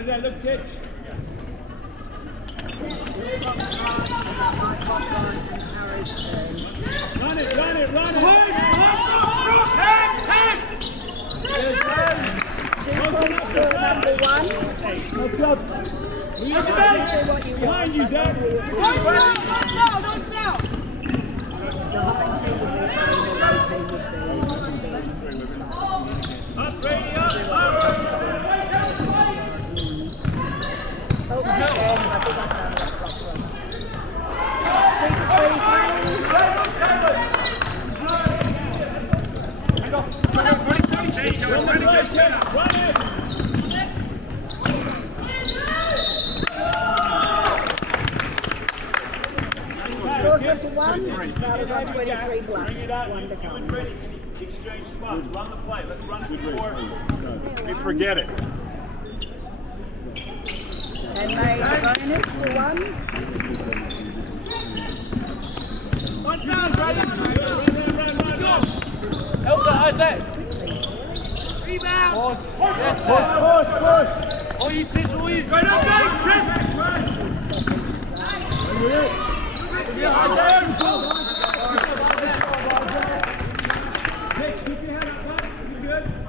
Look, Titch. Run it. Number one. Behind you, Dad. Don't foul. Up, ready, up. Exchange spots. Run the play. Let's run it before we forget it. And made bonus for one. One down, Brady. Run. Help the Isaac. Rebound. Yes, Push. All you Titch, all you. Right up, Chris.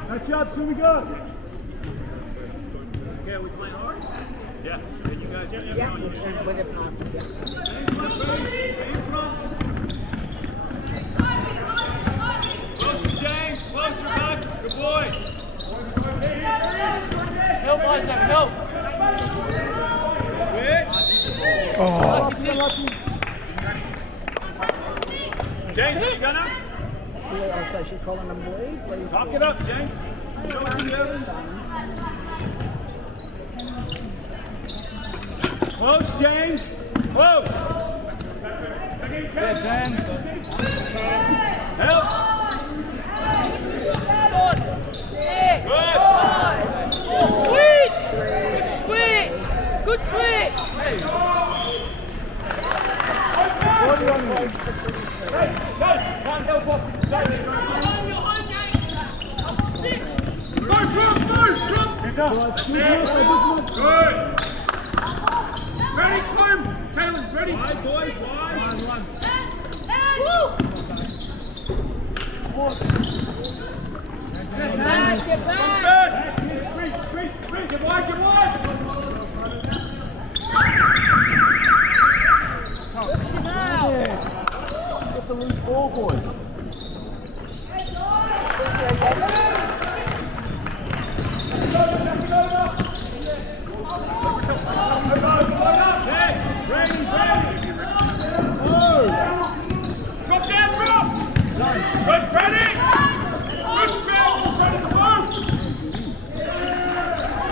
That job's gonna be good. Yeah, we play hard. Yeah. You guys, Yeah, we'll turn it with a pass. Yeah. Closer, James. Closer, Buck. Good boy. Help, Isaac, help. James, you got him? Yeah, so she's calling them boy. Please. Talk it up, James. Close, James. Close. Yeah, James. Help. Switch. Good switch. Good. Ready, climb. Taylor, ready. Wide, boys, wide. One. Get back. Free. Get wide. Push him out. Get the loose ball, boys. Drop down, drop! Good, Freddie! Good spell!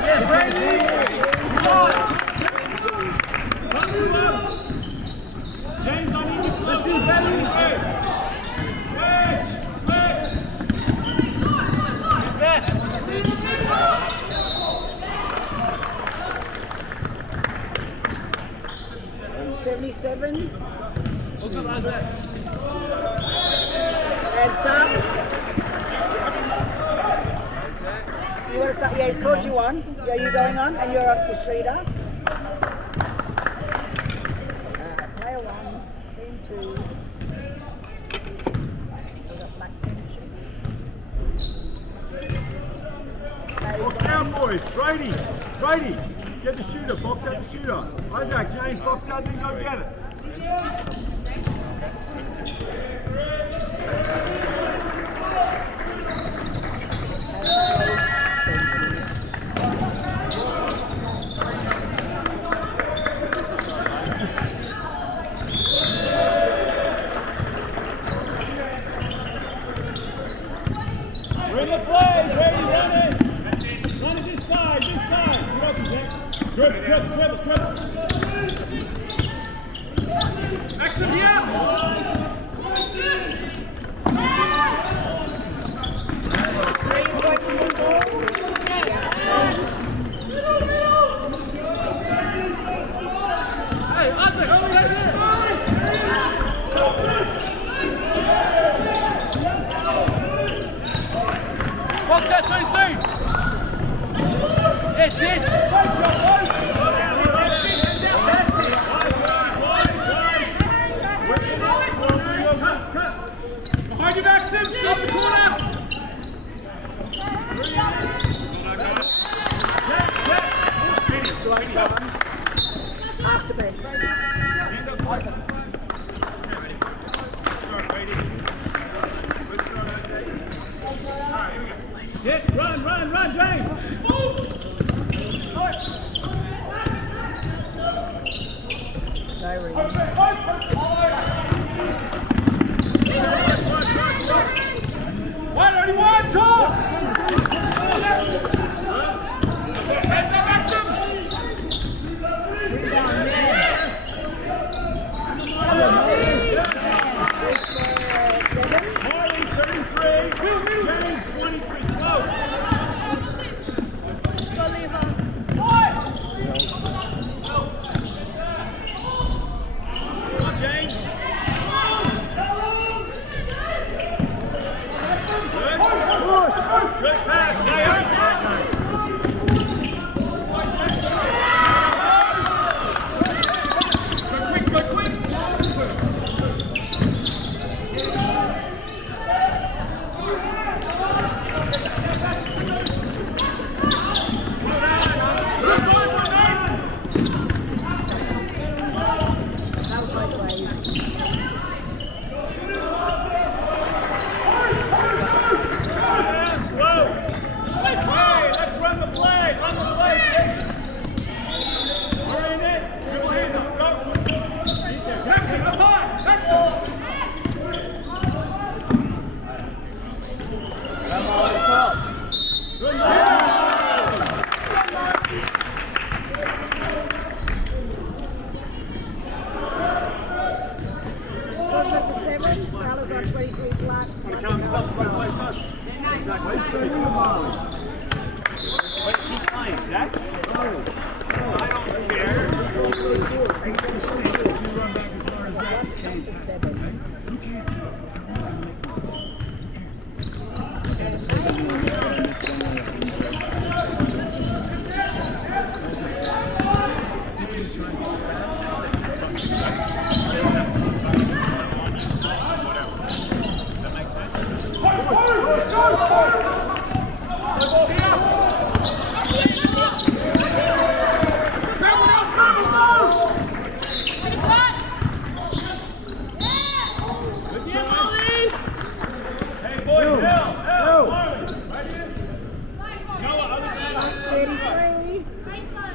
Yeah, Brady! James, I need you. Let's do better. Back. 77. Look at Isaac. And Sams. You want to start? Yeah, he's called you on. Yeah, you going on? And you're on for Streeter. Player 1, team 2. We've got black team 2. Box out, boys. Brady. Get the shooter. Box out the shooter. Isaac, James, box out, then go get it. Bring the play, Brady, run it. Run it this side. Get up, Jack. Dribble. Next to me out. Hey, Isaac, over right there. Box out 23. It's it. Irene. One, only one, talk! Marley, 33. James, 23. Close. Come on, James. Good pass,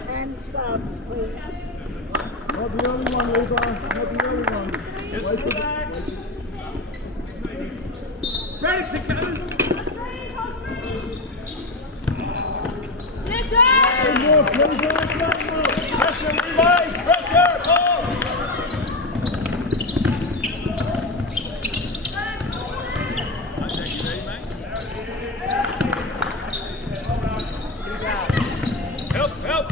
And subs, please. Not the only one, Levi. Not the only one. Just relax. Ready to go. More, Levi. Pressure, Levi. Pressure. Ball. Help, help.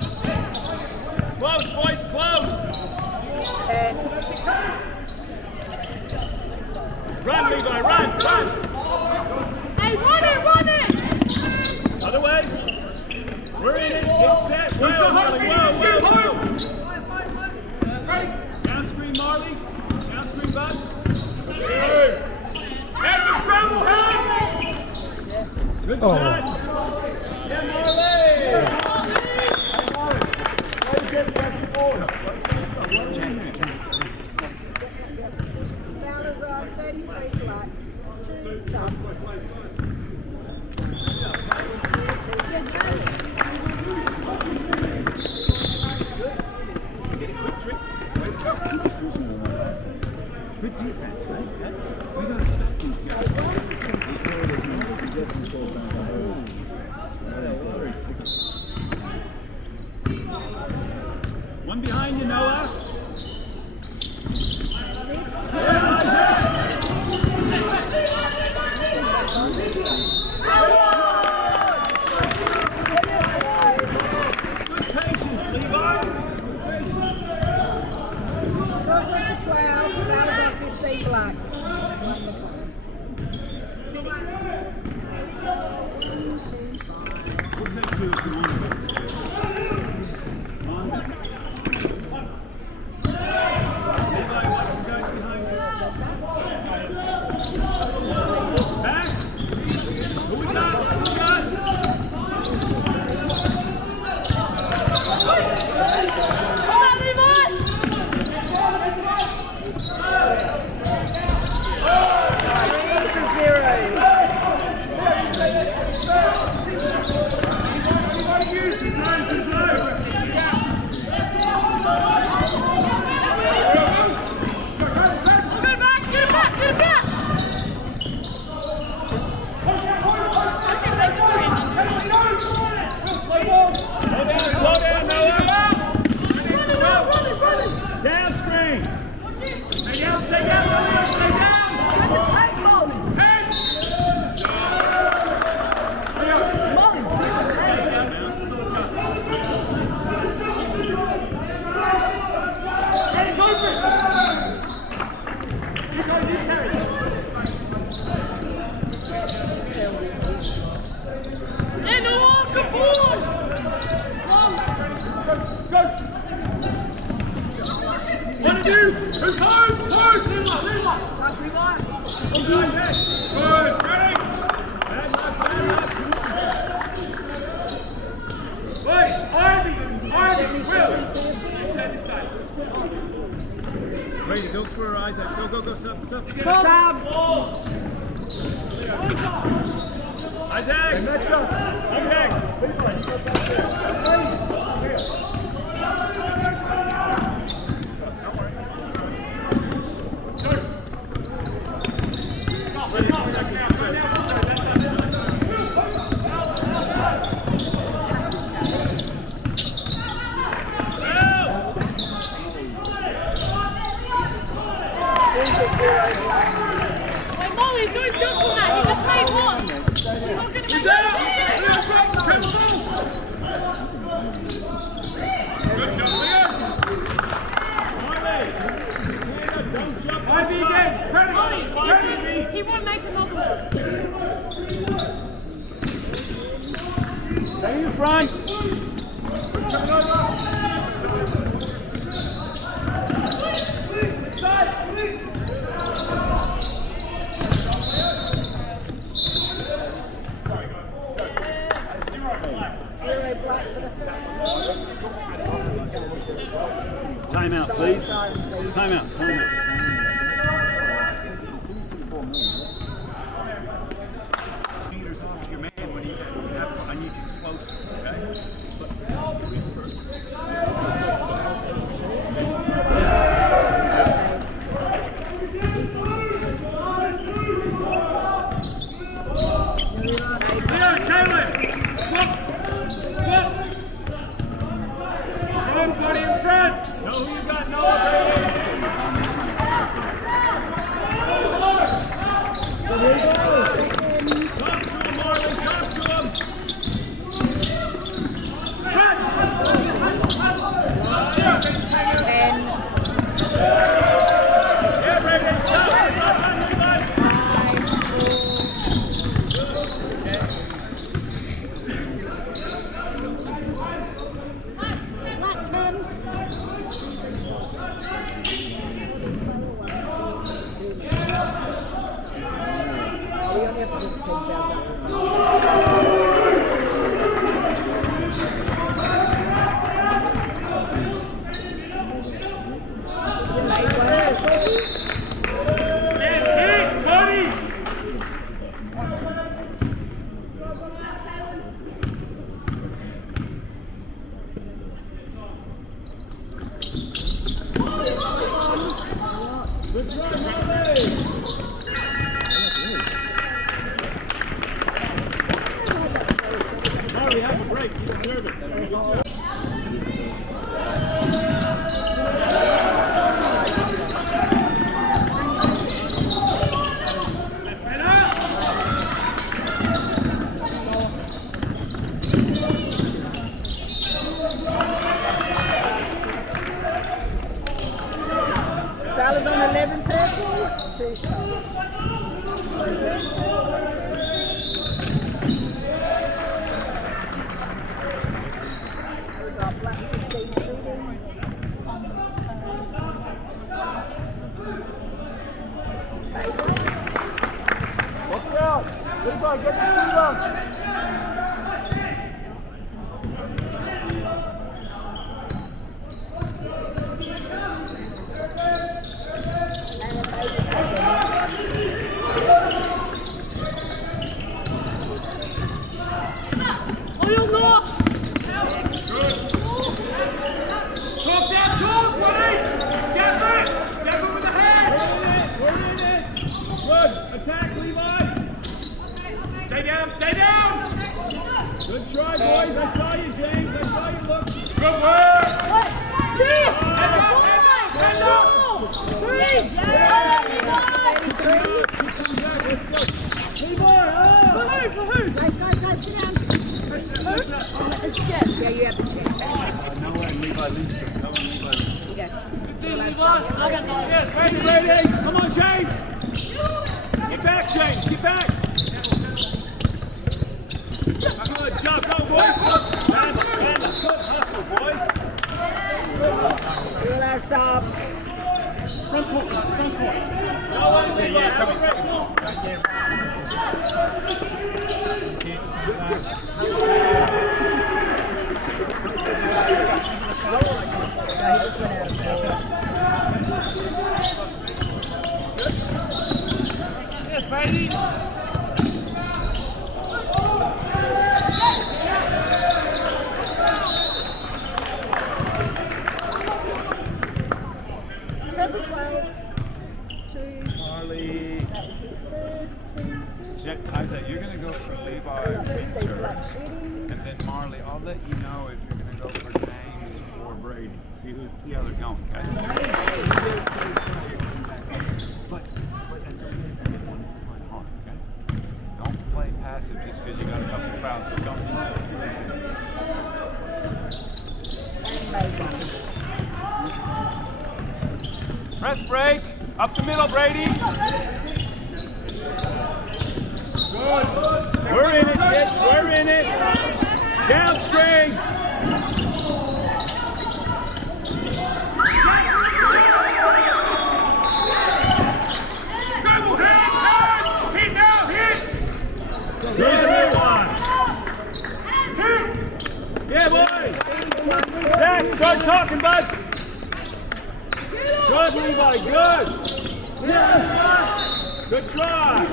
Close, boys, close. Run, Levi, run, run. Hey, run it! Other way. We're in it. Get set. Whoa, Marley. Whoa. Down screen, Marley. Down screen, Bud. Hey. Head to scramble, head. Good shot. Yeah, Marley. Fellas are 33 flat. Two subs. Good defense, right? We got to stop these guys. One behind you, Noah. Good patience, Levi. Scores went for 12. Fellas on 15 black. What's that to us? Ready to go for Isaac. Go, sub. Subs. Isaac! Wait, Molly, don't jump on that. You just made one. You're not gonna He's do out! it. Good job, Leo! Don't jump on Molly, he won't make another one. Stay in front! Zero black for the first. Time out, please. Siren, please. Time out. Meters off your man when he's at half court. I need you closer, okay? Everybody in front! Know who you got, Talk to him, Marlon, talk to him! And Yeah, baby, black 10. We only have to do 10,000. Hit, buddy! Good try, Marley! Marley, have a break. You deserve it. Good job. Foul is on 11 purple. 2 shots. We've got black 15 shooting. Watch out! Levi, get the shooter! Oh, you're not. Talk that talk, buddy! Get back! Get over the head! We're in it! Good! Attack, Levi! Stay down, stay down! Good try, boys. I saw you, James. I saw you look. Good work! Six. Head up, head up! 3. Let's go. Levi, ah! For who? Guys, sit down. It's Jeff. Yeah, you have to check. No way, Levi Lindstrom. No one, Levi Lindstrom. Ready! Come on, James! Get back, James! Get back! Good job, go, boys! Good hustle, boys! All our subs. foul? No, he just went out of foul. Yes, baby. Number 12. 2. Marley. That's his first. Isaac, you're going to go for Levi Winter. And then Marley, I'll let you know if you're going to go for James or Brady. See how they're going, okay? But that's okay. Okay? Don't play passive just because you got a couple fouls, but don't do silly. Press break. Up the middle, Brady. Good. We're in it, kids. We're in it. Down string. Dribble, hit! Hit now, hit! Here's the new one. Hit! Yeah, boy. Zach, start talking, bud. Good, Levi. Good. Good try.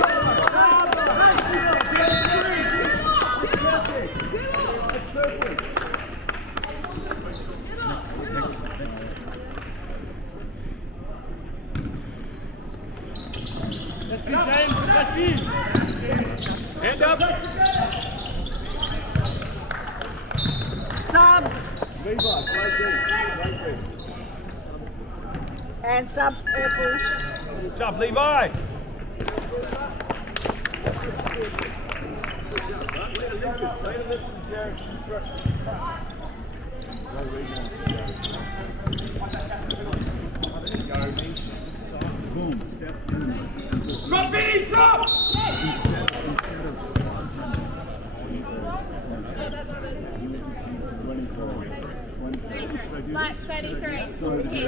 That's you, James. That's you. Hand up. Subs. Levi, right there. And subs purple. Good job, Levi. Boom, step in. Drop, Vinny, drop! Like 33. 23.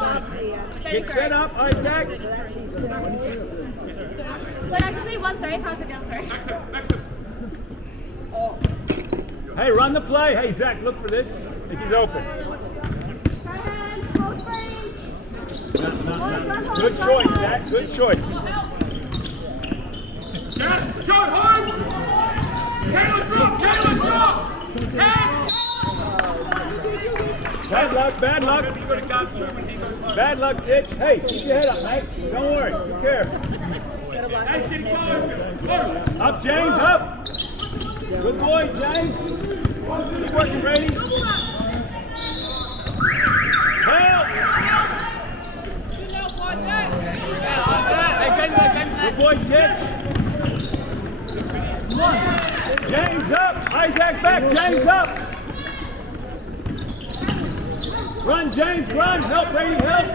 Subs here. Get set up, Isaac. So that's his third. But I can see 1-3, how's it down first? Hey, run the play. Hey, Zach, look for this if he's open. Good choice, Zach. Good choice. Go home! Caleb, drop! Caleb, drop! Head! Bad luck, bad luck. Bad luck, Titch. Hey, keep your head up, mate. Don't worry. Be careful. Up, James, up. Good boy, James. Keep working, Brady. Help! Good boy, Titch. James up. Isaac back. James up. Run, James, run. Help, Brady, help.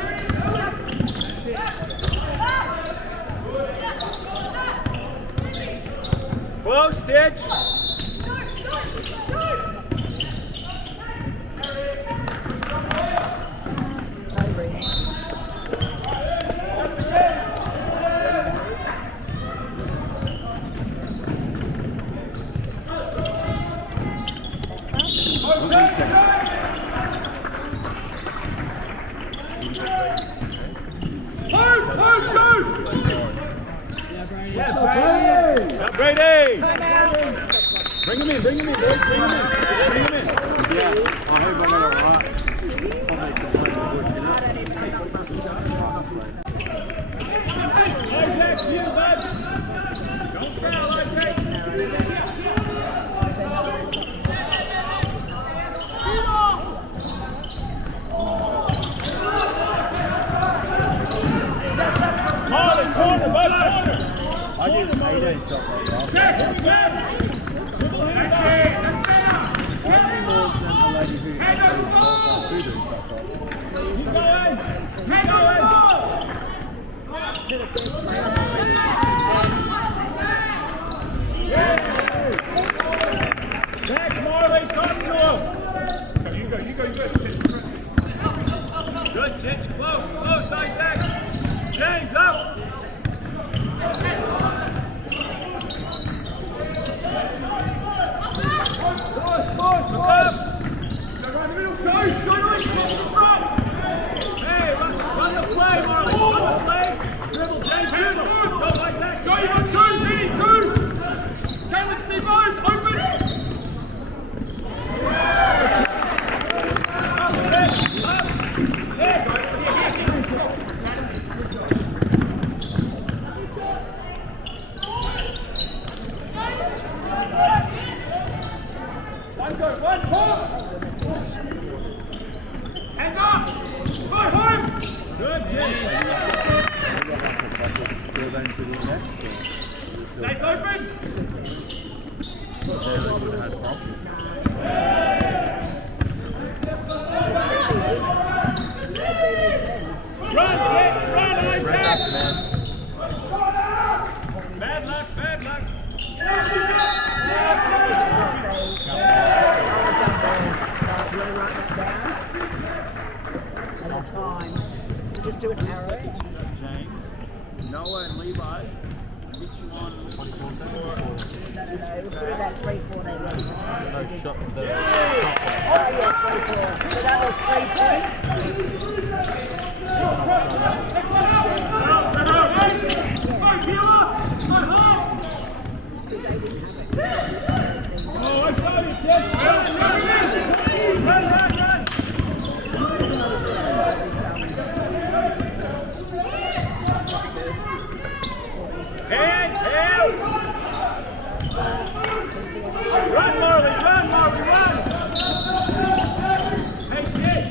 Close, Stitch. Brady! Bring him in, bring him in, boys. Bring him in. Bring him in. Isaac, you bud. Don't foul, Isaac. Corner, corner, bud, corner. I did an 18 shot like that. That's it! That's better! How many more than the lady who Hey, run the play, Marley. Run the play. Dribble, James, dribble. Go like that. Go, you got two, Vinny, two. Caleb, see both. Open. One go, one pull. Hang up. Go home. Good, James. Nice open. Run, Jets, run, Isaac. Bad luck, bad luck. Time. Just do an arrow. James, Noah and Levi, get you on No, we'll put it at 3-4 now. Oh yeah, 24. So that was 3-2. Oh, I saw you, Jets. Run, run, run. Head, head! Run, Marley, run, Marley, run! Hey, Tish,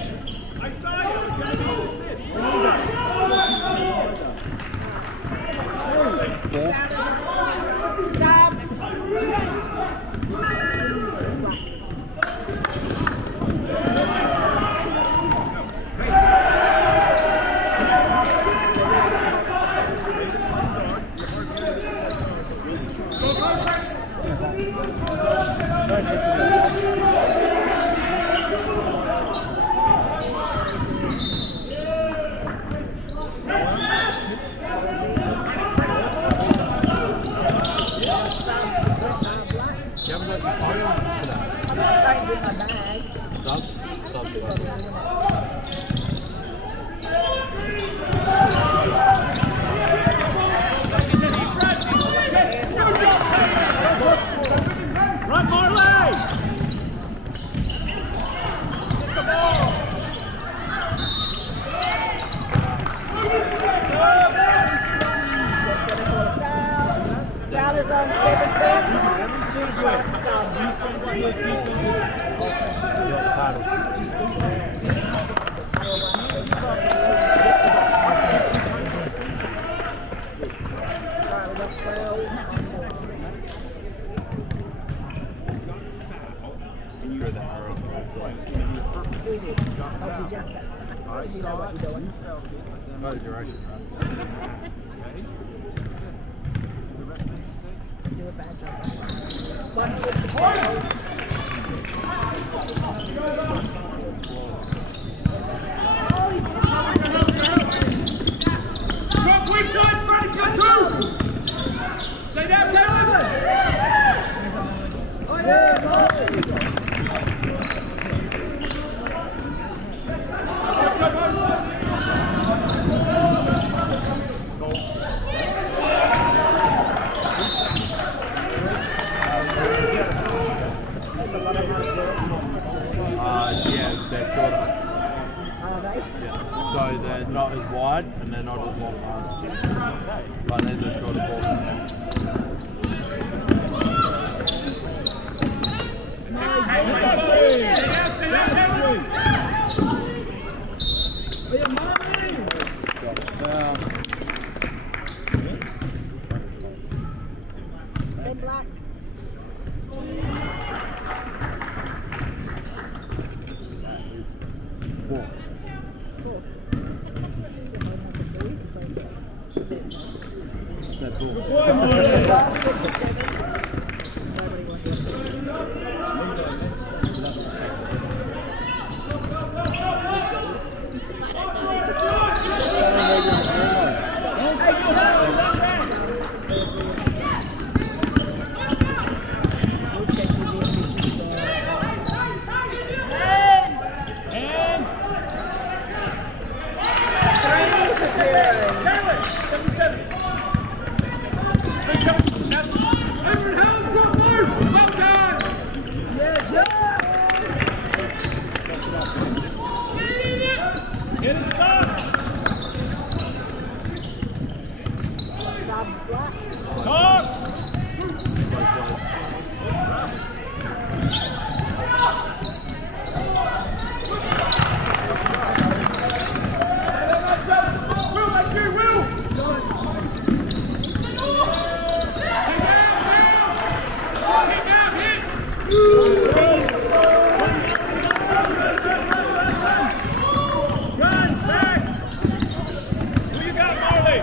I saw you. I was going to do an assist. Subs. Run, Marley! Get the ball! Foul is on 7-10. 2 shots, subs. One's with the ball. Drop weak side, Frank, got two! Stay down, Caleb! Oh, yeah, Yeah, they're shorter. Yeah. So they're not as wide and they're not as long arms. But they're just shorter balls. Black. Hit a stop. Subs flat. Talk. Will, let's do, Will. Hit down, hit. Run, back. Who you got, Marley?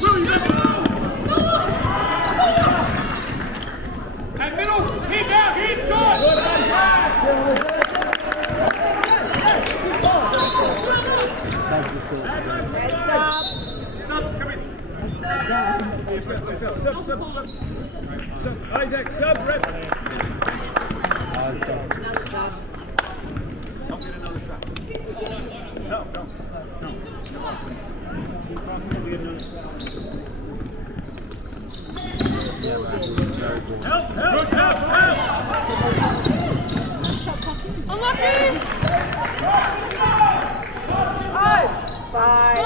Will, you got the ball. Hey, middle, hit down, hit, short. Subs, come in. Sub. Isaac, sub, ref. Don't get another shot. No. Help. Unlucky! 5.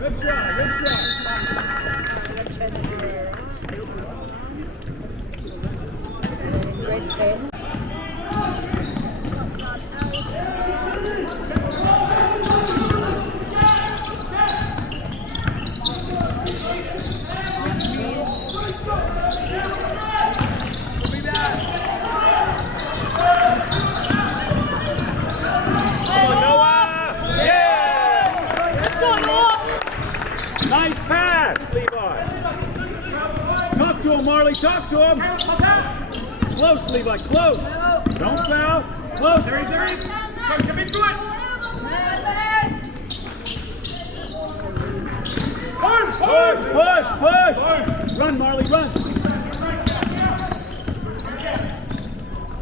Good try. Red 10. Nice pass, Levi. Talk to him, Marley. Talk to him. Close, Levi. Close. Don't foul. Close. There he is. Come into it. Push. Run, Marley. Run.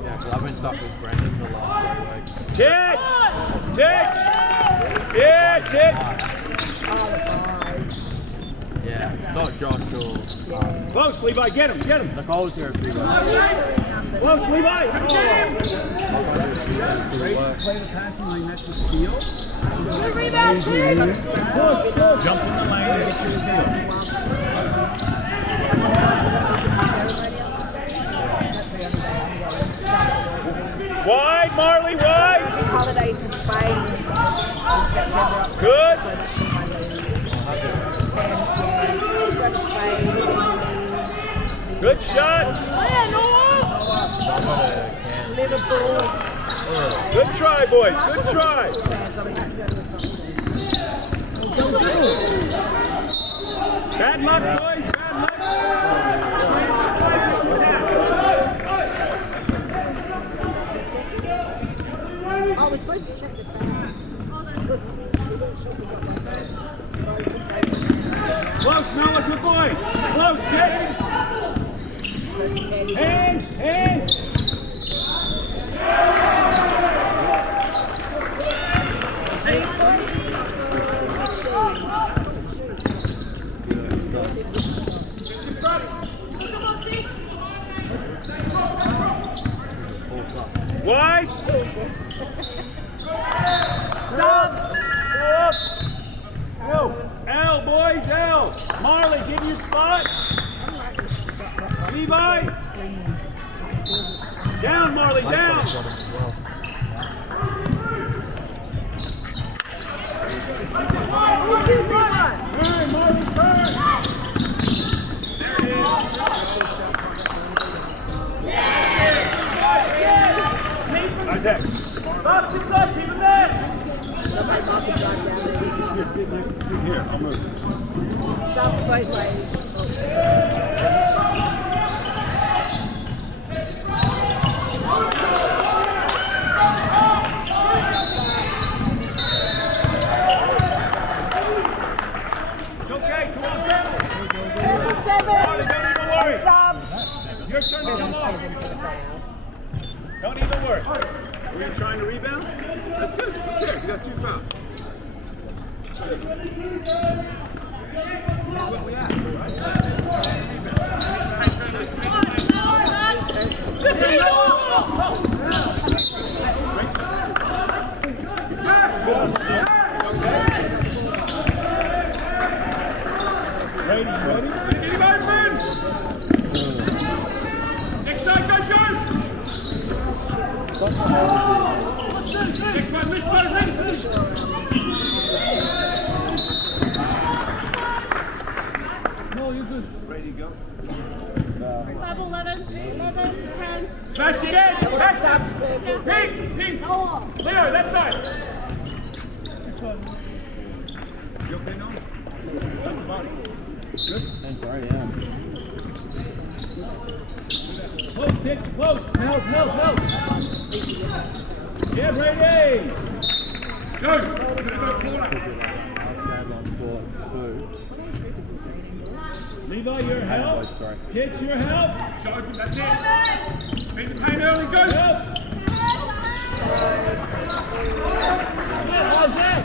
Yeah, because I've been stuck with Brendan the last 2 weeks. Titch. Yeah, Titch. Yeah, not Josh or... Close, Levi. Get him. Nicole's here too. Close, Levi. Play the passing lane, that's your steal. Good rebound, please! Jump in the lane and get your steal. Wide, Marley, wide. Holiday to Spain in September. Good. So that's my lead. Good shot. Liverpool. Good try, boys. Good try. Bad luck, boys. Bad luck. Oh, we're supposed to check the fans. Close, Noah. Good boy. Close, Dick. Hands. Wide. Subs. L, boys, L. Marley, give you a spot. Levi. Down, Marley, down. Turn, Marley, turn. Isaac. Box inside, keep it there. Here, I'll move. Subs both ways. Okay, come on, Bill. 7. Marley, don't even worry. Subs. Your turn to come off. Don't even worry. Were you trying to rebound? That's good. Okay, you got 2 fouls. what we asked, right? Ready? Get him open! Next side, go, Joe! Next one, Miss Bo, ready? No, you're good. Ready to go? 5, 11, 10. Smash again! What That's subs, baby? Pink! Leo, that side! You okay now? That's the body. And sorry, yeah. Close, Dick, close. Help. Get ready. Go! Go corner! Levi, your help. Tits, your help. Go, that's it! Make the pain early, go! How's that?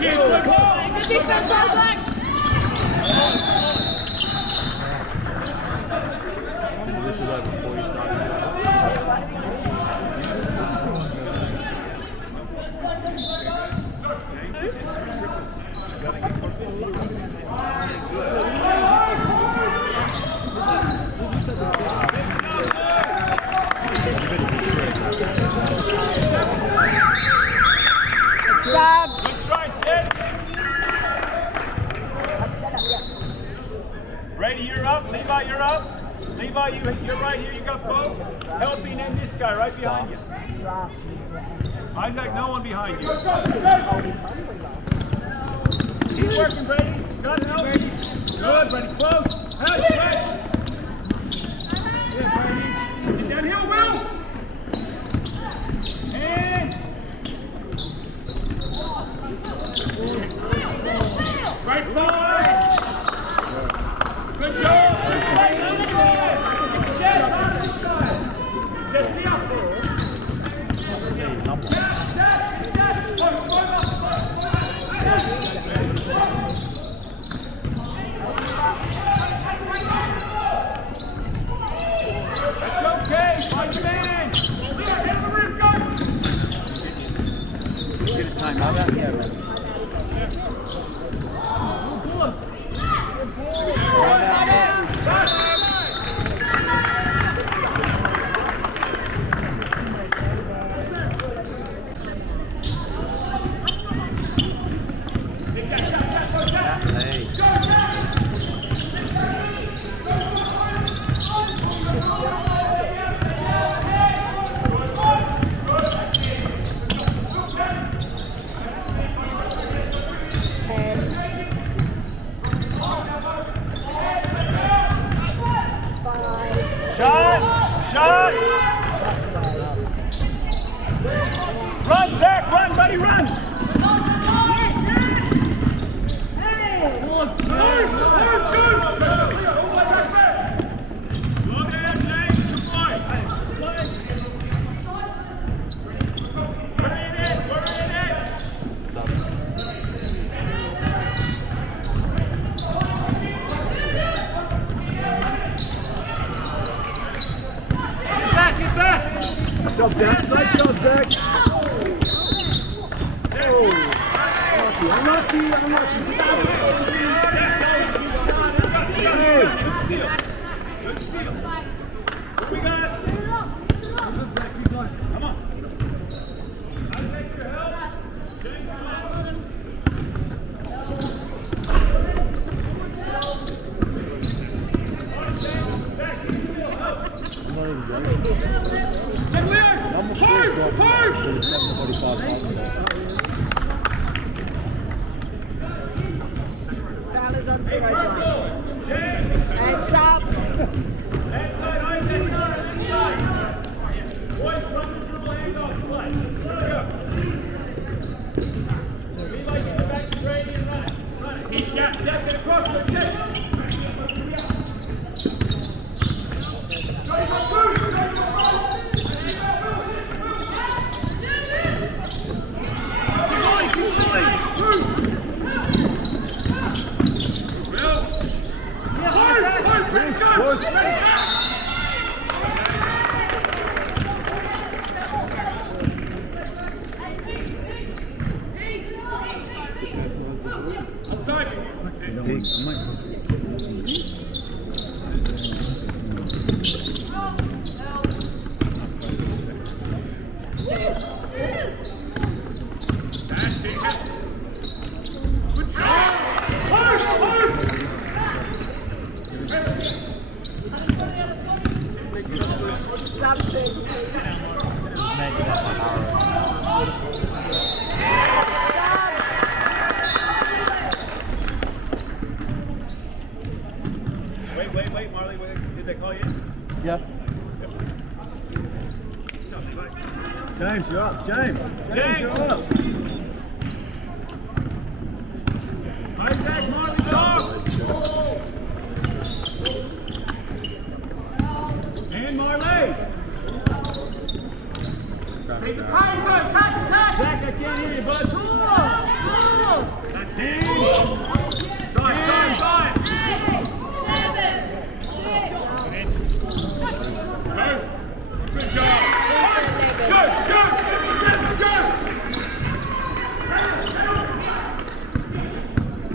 Yes, good ball! Good defense, Isaac. This is like before you started. Subs. Good try, Ted! Brady, you're up. Levi, you're up. Levi, you're right here. You got both. Helping in this guy right behind you. Isaac, no one behind you. Keep working, Brady. Got it, help. Good, Brady. Close. Hey, stretch. Yeah, Brady. Sit downhill, Will. And right side. Good job. Right on the side. Yes, on the side. Just the outside. That's okay. Find your man. Get the rim, go. Get a timeout. Yeah, right. Shot! Run, Zach! Run, buddy, run! Job, Zach. Nice job, Zach. Oh. Unlucky. Hey, good steal. Good steal. What we got? Good, Zach. Keep going. Come on. I'll take your help. James, come on. Get there! Hard! Foul is on 0-1. And subs. That side, Isaac, this side. Boys, from the dribble, Outside. That's it. Good job. Push, push. Subs. Wait, Marley. Wait. Did they call you? Yeah. James, you're up. James, you're up. Isaac, Marley, talk. And Marley. Take the kite, go. Attack. Jack, I can't hear you, bud. That's it. Drive. Good job. Go.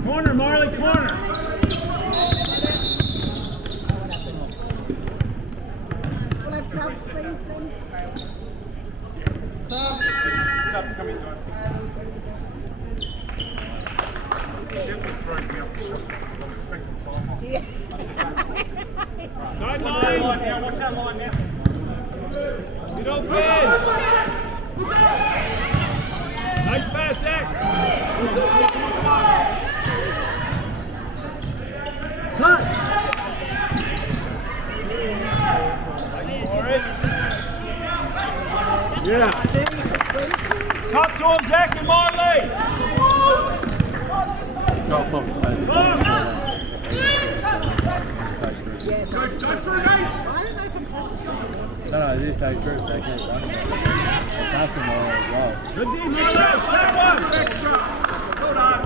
Corner, Marley, corner. We'll have subs, please, then. Subs coming to us. Definitely throws me off the shot. I'm spending time off. Yeah. Sideline. Watch that line now. Get open. Nice pass, Zach. Cut. For it. Yeah. Talk to him, Zach and Marley. Drop off the phone. Yes. Good. Time for a night. I don't know if I'm supposed to stop. No, it is so true. They can't run it. That's the more as well. Good D, Marley. Step one. Extra. Hold on.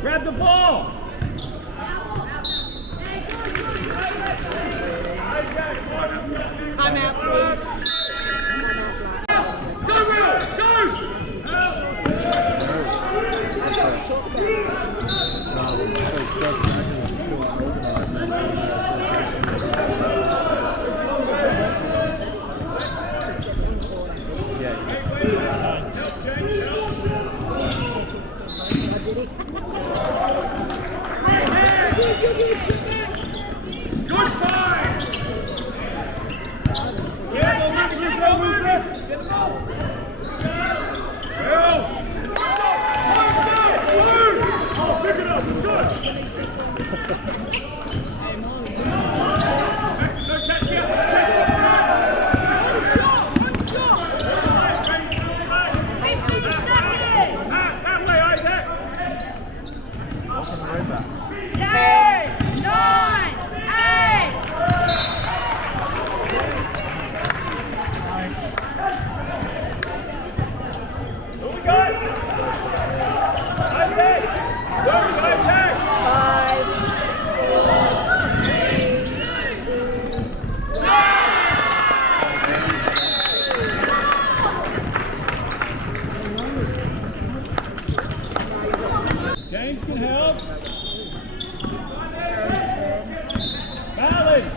Grab the ball. Time out, please. Go, Will. Go. Good fight. Yeah, move it. Get the ball. Will. Oh, pick it up. It's good. Catch it. Pass that way, Isaac. 10, 9, 8. Who we got? Isaac. Where's Isaac? 5, 4, James can help. Balance.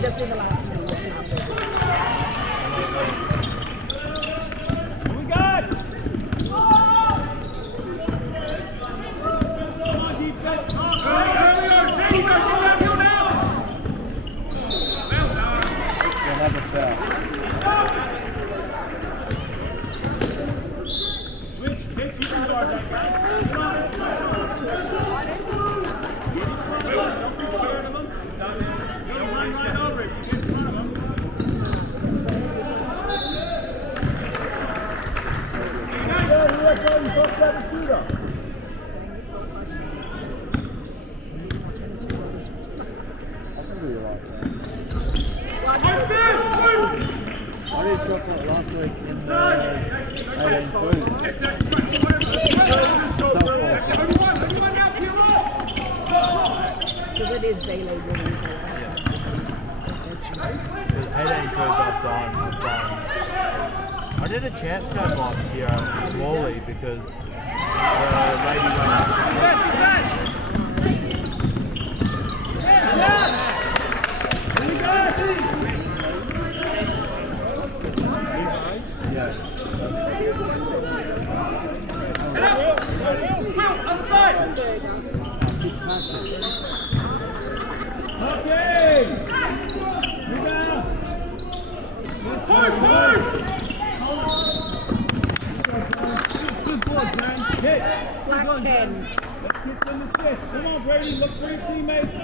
just in the last 2 years. Who we got? Come on, defense. Another foul. Switch, take you guard right now. Don't be scared of them. Don't run right over if you get in front of them. I can do you like that. Like this! I did chocolate last week in Because it is Bailey Williams. 18 2 got done. I did a champ show last year at Wally because the lady went up. Yeah. Will, outside! Okay! Rebound! Point! Good ball, James. Hit! Black 10. Let's get some assists. Come on, Brady. Look for your teammates.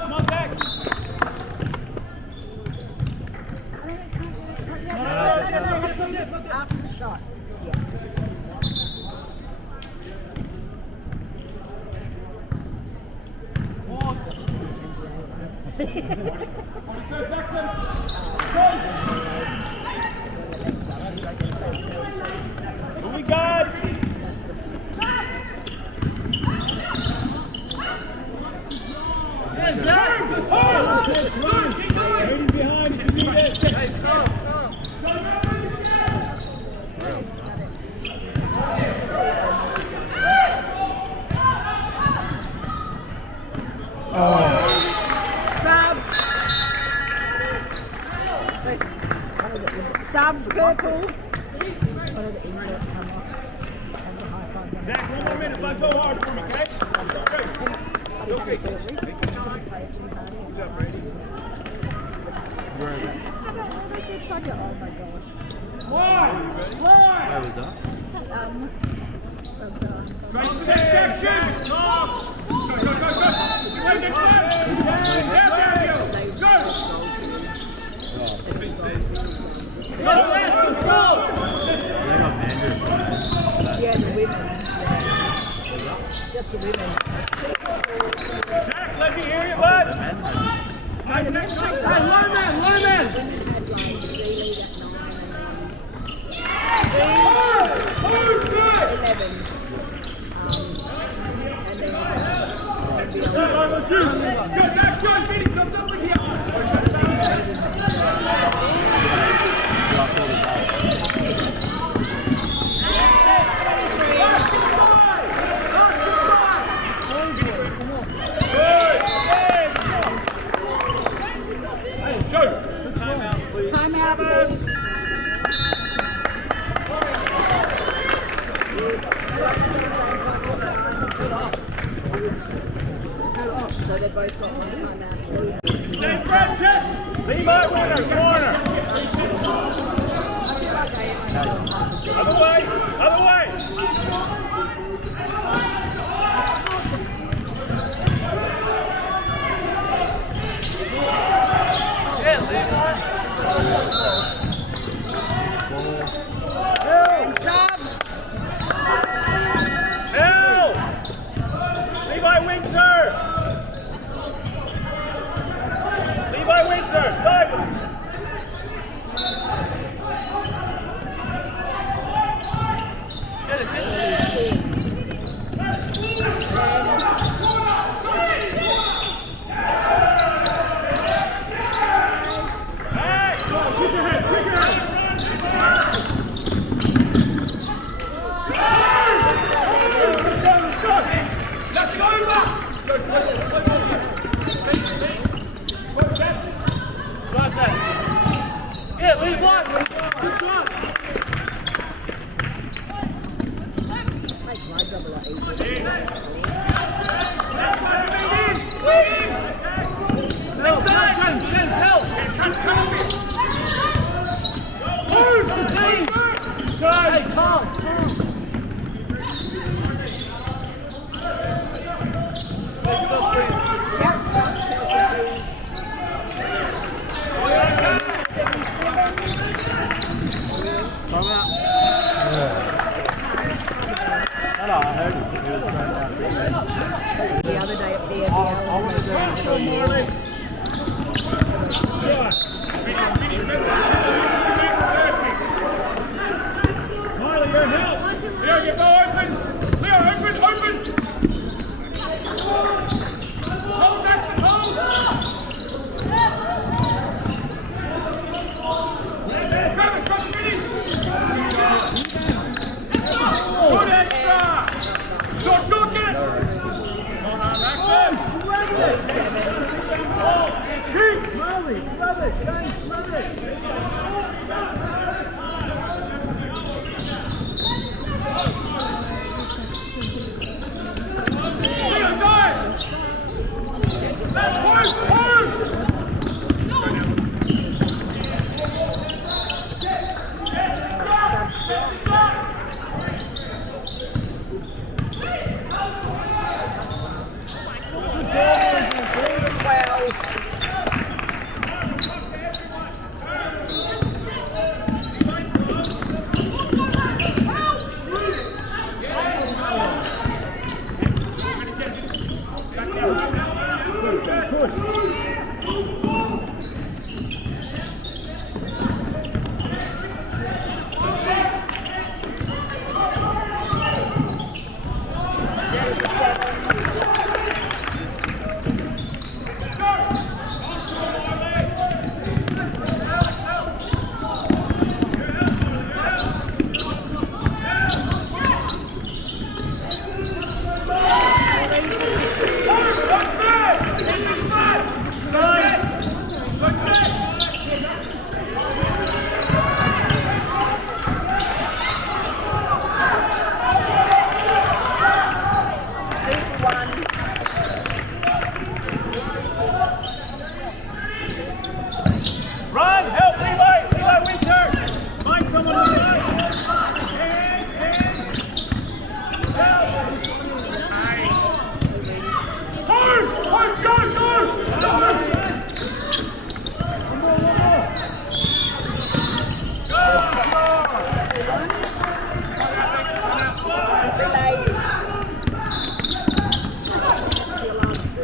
Come on, back. After the shot. Who we got? Brady's behind. You can do this. Subs purple. Zach, 1 more minute. Let's go hard for me, okay? One! How was that? Right to the next section! Talk! Go! Right next step! Down you! Go! They got Andrew. Yeah, the women. Just the women. Zach, let me hear you, bud! Nice next one! Lineman! Who's good? 11. Timeout, please. So they both got one timeout. Stay Francis! Levi winner, corner! Other way! Subs! Hill! Levi Winter! Levi Winter, Simon! Yeah, leave one. Good shot. Makes my job a lot easier. Next time, James, help. Hey, calm. Next up, please. The other day at the I want to do it for you. Marley, your help. Leo, get ball open. Leo, open. Hold, Jackson, hold. Grab it, Vinny. Good extra. Short, get it. Come on now, Jackson. Keep. Leo, guys. Point. Run! Help, Levi! Levi Winter! Find someone, Levi! Hard! Go!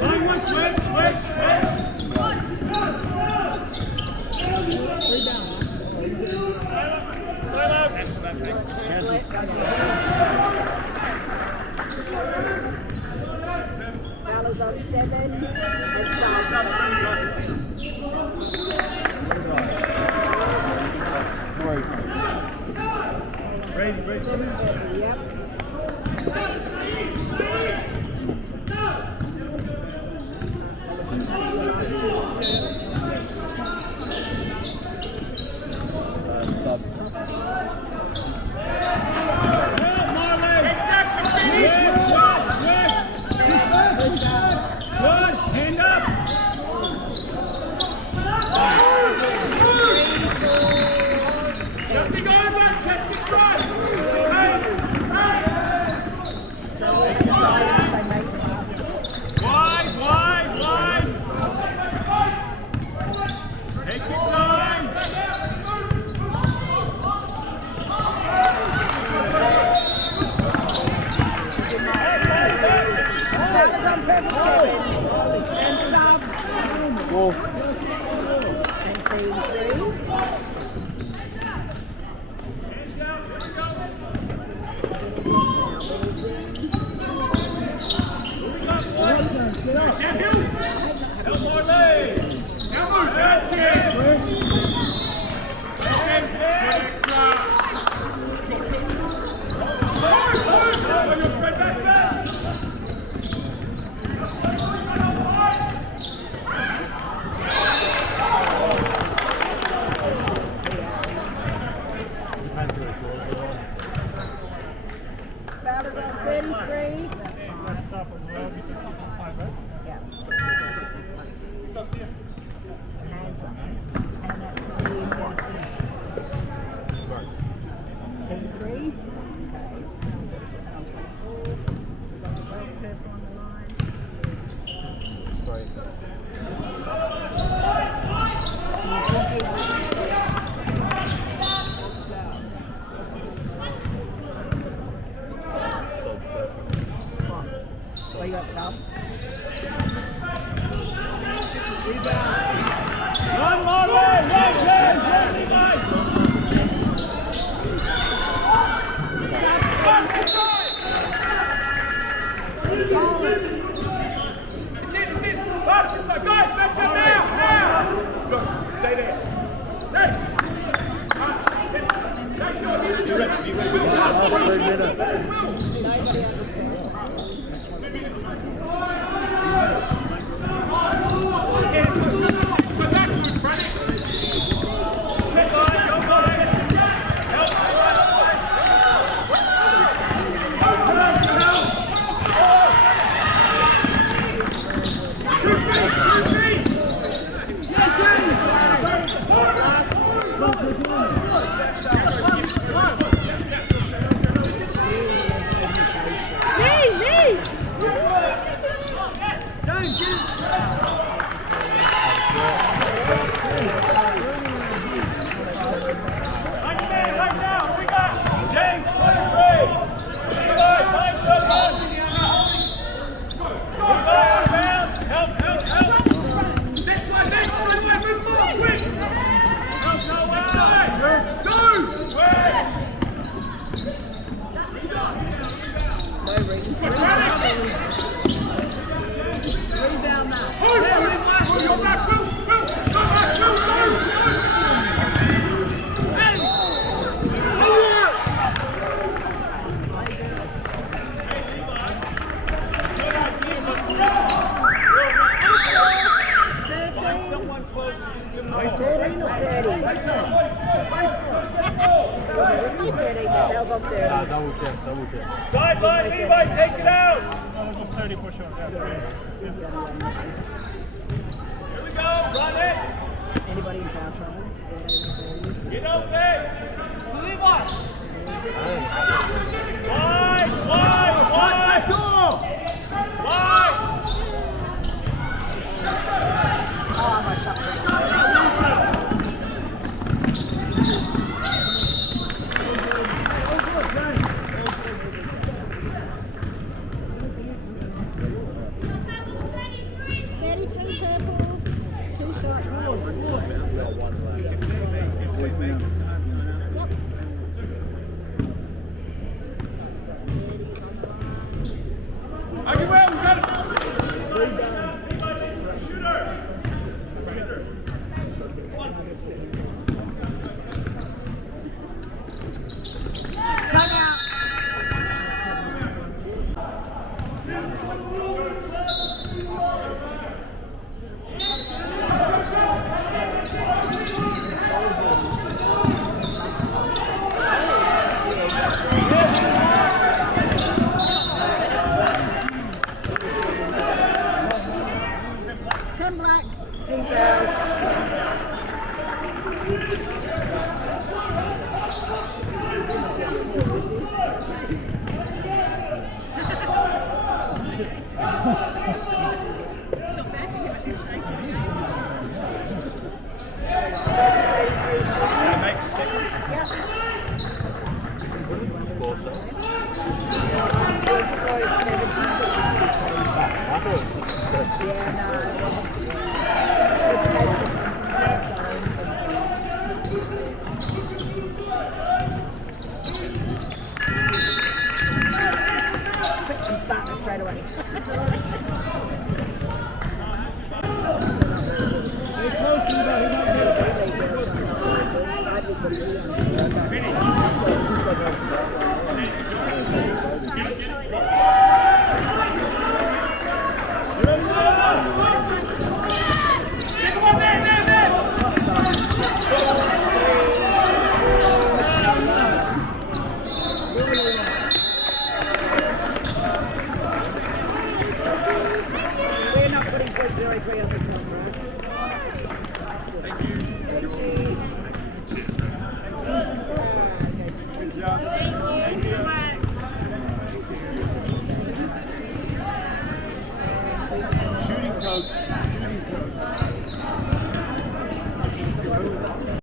Line one, switch! Fowler's on 7 and subs. Yep. Hand up! Testing over! Testing front! Wide! Take your time! Fowler's on purple 7 and subs. And team 3. Help Marley! Elbow, that's it! Fowler's on 33. Hands up. And that's team 1. Team 3. Well, you got stuff. Run, Marley! Run, James! Run, Levi! Pass inside! It's in! Pass inside! Guys, match up now! Now! Look, stay there. Next! You ready? You ready? Nobody understands. Right now, we got James, 23. Levi, 5 seconds. Help. This way, move forward, quick. Go, outside. 2. Rebound now. Pull your back, Will. Go back, go. Someone close and just give them a 13 or 30? Wasn't it 30? That was on 30. Double check. Sideline, Levi, take it out. $30 for sure. Here we go, run it. Anybody in foul trouble? Get up there. Levi. Wide. Oh, my shot. Are you well? We got it. Come black. Team fouls. I'm starting straight away. We're not putting .03 on the clock, right? Shooting coach.